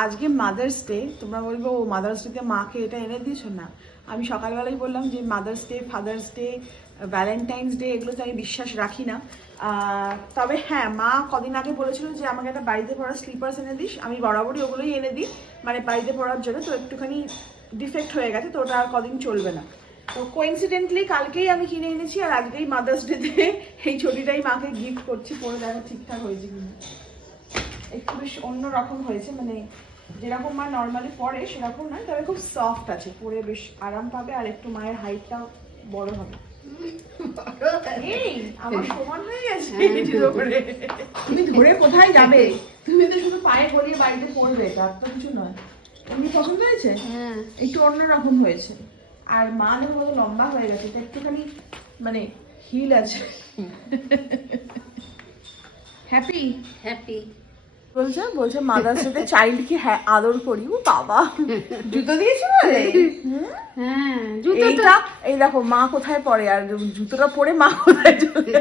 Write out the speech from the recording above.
আজকে mother's day, তোমরা বলবো ও মাদার্স ডেতে মাকে এটা এনে দিয়েছো না। আমি সকালবেলাই বললাম যে mother's day, father's day, Valentine's day এগুলোতে আমি বিশ্বাস রাখি না। তবে হ্যাঁ, মা কদিন আগে বলেছিল যে আমাকে একটা বাড়িতে পড়া স্লিপার্স এনে দিস। আমি বরাবরই ওগুলোই এনে দিই, মানে বাড়িতে পড়ার জন্য। তো একটুখানি ডিফেক্ট হয়ে গেছে, তো ওটা আর কদিন চলবে না। তো কোইন্সিডেন্টলি কালকেই আমি কিনে এনেছি, আর আজকেই মাদার্স ডেতে এই ছবিটাই মাকে গিফট করছি। পরে দেখো ঠিকঠাক হয়েছে কিনা। একটু বেশ অন্যরকম হয়েছে, মানে যেরকম মা নর্মালি পরে সেরকম নয়, তবে খুব সফট আছে, পরে বেশ আরাম পাবে, আর একটু মায়ের হাইটটাও বড় হবে। এই আমার সমান হয়ে গেছে জুতো পরে। তুমি ধরে কোথায় যাবে? তুমি তো শুধু পায়ে গলিয়ে বাড়িতে পড়বে, তার তো কিছু নয়। এমনি পছন্দ হয়েছে? হ্যাঁ, একটু অন্যরকম হয়েছে। আর মানের মতো লম্বা হয়ে গেছে, তো একটুখানি মানে হিল আছে। Happy happy. বলছে মাদার্স ডেতে চাইল্ডকে আদর করি। ও বাবা, জুতো দিয়েছি বলে? হ্যাঁ, জুতো এইটা এই দেখো মা কোথায় পড়ে, আর জুতোটা পরে মা কোথায় চলে